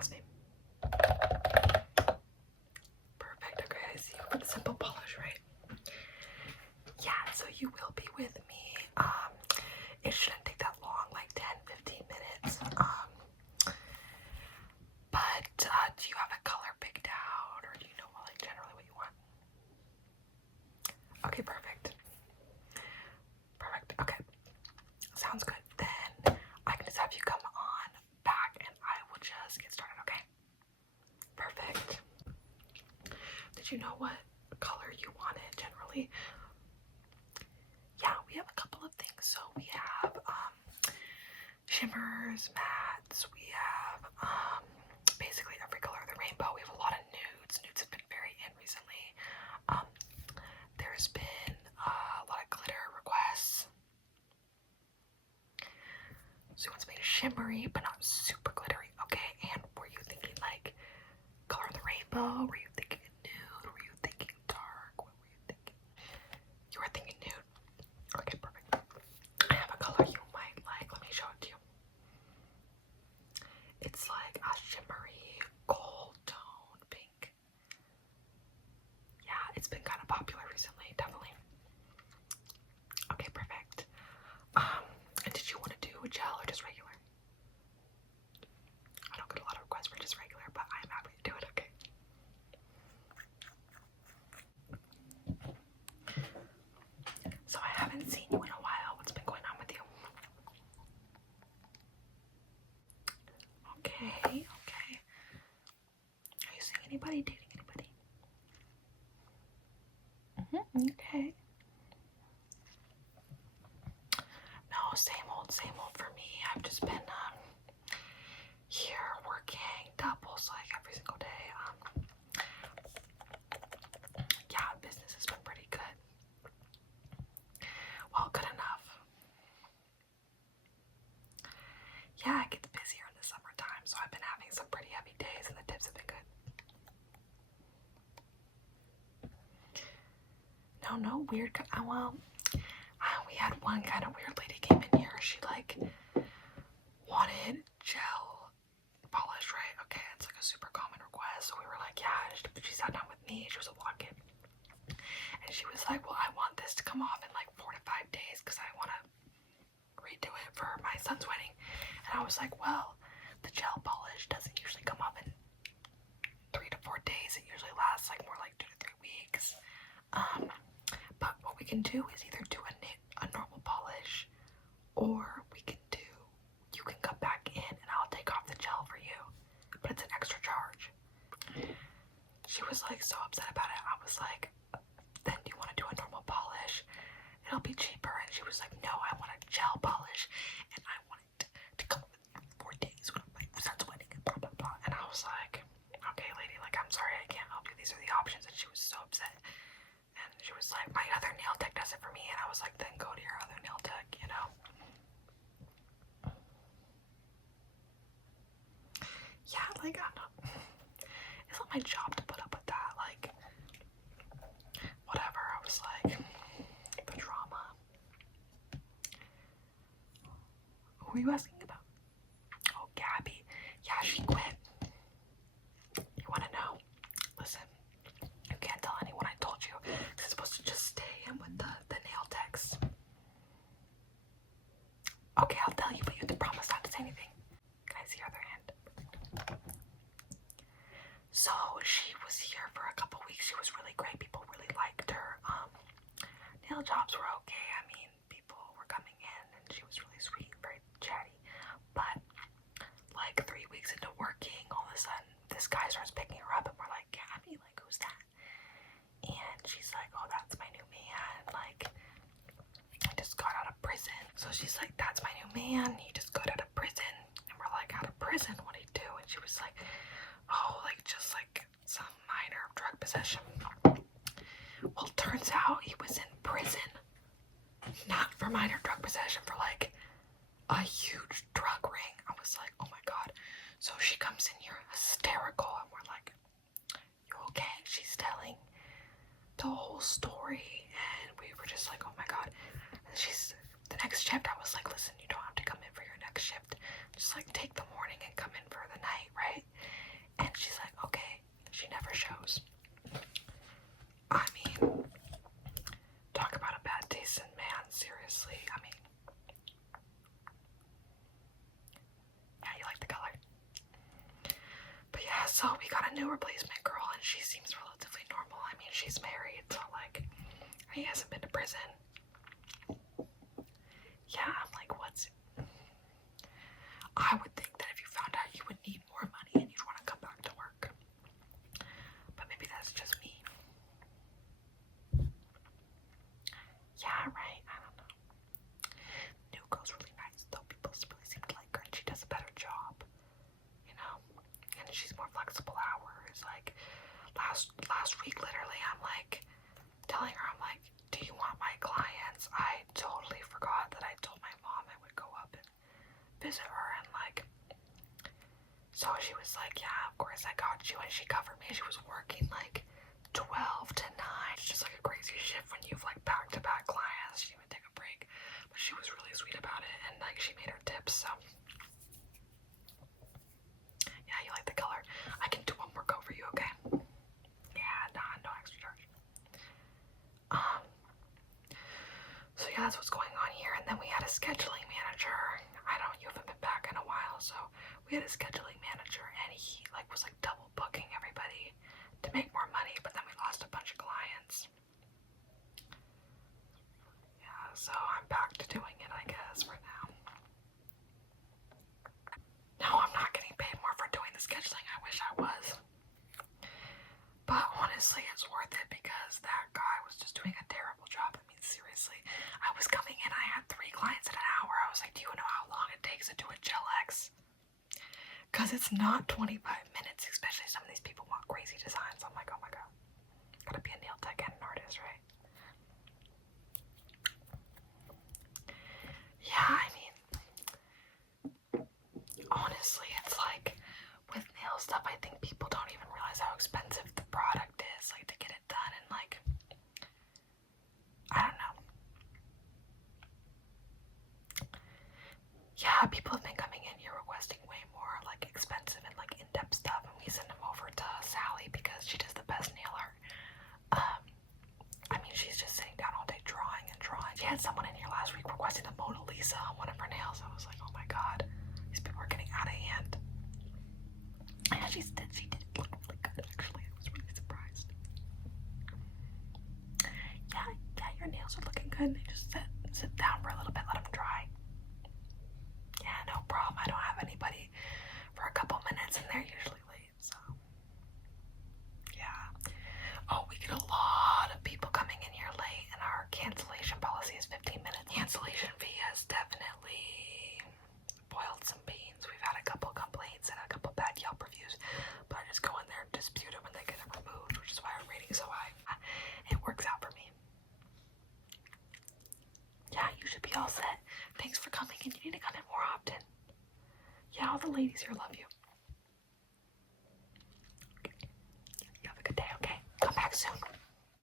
last name? Perfect. Okay, I see you for the simple polish, right? Yeah, so you will be with me. It shouldn't take that long, like 10-15 minutes. But do you have a color picked out, or do you know like generally what you want? Okay, perfect. Perfect. Okay, sounds good. Then I can just have you come on back, and I will just get started. Okay. Perfect. Did you know what color you wanted generally? Yeah, we have a couple of things. So we have shimmers, mattes, we have basically every color of the rainbow. We have a lot of nudes. Nudes have been very in recently. There's been a lot of glitter requests. So he wants me to shimmery but not super glittery. Okay, and were you thinking like color of the rainbow? Were you thinking nude? Were you thinking dark? What were you thinking? You were thinking nude. Okay, perfect. I have a color you might like. Let me show it to you. It's like a shimmery gold tone pink. Yeah, it's been kind of popular recently, definitely. Okay, perfect. And did you want to do a gel or just regular? I don't get a lot of requests for just regular, but I'm happy to do it. Okay. So I haven't seen you in a while. What's been going on with you? Okay, okay. Are you seeing anybody? Dating anybody? Okay. No, same old for me. I've just been here working doubles like every single day. Yeah, business has been pretty good. Well, good enough. Yeah, it gets busier in the summertime, so I've been having some pretty heavy days, and the tips have been good. No weird. Well, we had one kind of weird lady came in here. She like wanted gel polish, right? Okay, it's like a super common request. So we were like, yeah. She sat down with me. She was a walk-in, and she was like, well, I want this to come off in like 4 to 5 days because I want to redo it for my son's wedding. And I was like, well, the gel polish doesn't usually come off in 3 to 4 days. It usually lasts like more like 2 to 3 weeks. But what we can do is either do a normal polish, or you can come back in and I'll take off the gel for you, but it's an extra charge. She was like so upset about it. I was like, then do you want to do a normal polish? It'll be cheaper. And she was like, no, I want a gel polish, and I want it to come in 4 days when my son's wedding and blah blah blah. And I was like, okay lady, like I'm sorry, I can't help you. These are the options. And she was so upset. And she was like, my other nail tech does it for me. And I was like, then go to your other nail tech, you know? Yeah, like, I'm not, it's not my job to put up with that. Like, whatever. I was like, the drama. Who are you asking about? Oh, Gabby. Yeah, she quit. You want to know? Listen, you can't tell anyone I told you. It's supposed to just stay in with the nail techs. Okay, I'll tell you, but you have to promise not to say anything. Can I see your other hand? So she was here for a couple weeks. She was really great. People really liked her. Nail jobs were okay. I mean, people were coming in, and she was really sweet, very chatty. But like 3 weeks into working, all of a sudden, this guy starts picking her up, and we're like, Gabby, like, who's that? And she's like, oh, that's my new man. Like, I just got out of prison. So she's like, that's my new man. He just got out of prison. And we're like, out of prison? What'd he do? And she was like, oh, like, just like some minor drug possession. Well, turns out he was in prison, not for minor drug possession, for like a huge drug ring. I was like, oh my god. So she comes in here hysterical, and we're like, you okay? She's telling the whole story, and we were just like, oh my god. And the next shift, I was like, listen, you don't have to come in for your next shift. Just like take the morning and come in for the night, right? So we got a new replacement girl, and she seems relatively normal. I mean, she's married, so like, he hasn't been to prison. Yeah, I'm like, I would think that if you found out you would need more money and you'd want to come back to work. But maybe that's just me. Yeah, right. I don't know. New girl's really nice, though. People really seem to like her, and she does a better job. You know? And she's more flexible hours. Like, last week, literally, I'm like, telling her, I'm like, do you want my clients? I totally forgot that I told my mom I would go up and visit her, and like, so she was like, yeah, of course I got you, and she covered me. She was working like 12 to 9. It's just like a crazy shift when you've like back-to-back clients. She would take a break, but she was really sweet about it, and like she made her tips. So yeah, you like the color? I can do one more coat for you, okay? Yeah, nah, no extra charge. So yeah, that's what's going on here. And then we had a scheduling manager. You haven't been back in a while, so we had a scheduling manager, and he like was like double booking everybody to make more money, but then we lost a bunch of clients. Yeah, so I'm back to doing it, I guess, for now. No, I'm not getting paid more for doing the scheduling. I wish I was. But honestly, it's worth it because that guy was just doing a terrible job. I mean, seriously. I was coming in, I had 3 clients in an hour. I was like, do you know how long it takes to do a Gel X? Because it's not 25 minutes, especially some of these people want crazy designs. I'm like, oh my god. Gotta be a nail tech and an artist, right? Yeah, I mean, honestly, it's like, with nail stuff, I think people don't even realize how expensive the product is, like, to get it done, and like, I don't know. Yeah, people have been coming in here requesting way more, like, expensive and like in-depth stuff, and we send them over to Sally because she does the best nail art. I mean, she's just sitting down all day drawing and drawing. She had someone in here last week requesting a Mona Lisa on one of her nails. I was like, oh my god, these people are getting out of hand. Yeah, she did look really good, actually. I was really surprised. Yeah, your nails are looking good. They just sit down for a little bit, let them dry. Yeah, no problem. I don't have anybody for a couple minutes, and they're usually late, so yeah. Oh, we get a lot of people coming in here late, and our cancellation policy is 15 minutes. Cancellation fee has definitely boiled some beans. We've had a couple complaints and a couple bad Yelp reviews, but I just go in there and dispute it when they get it removed, which is why our rating's so high. It works out for me. Yeah, you should be all set. Thanks for coming, and you need to come in more often. Yeah, all the ladies here love you. You have a good day, okay? Come back soon.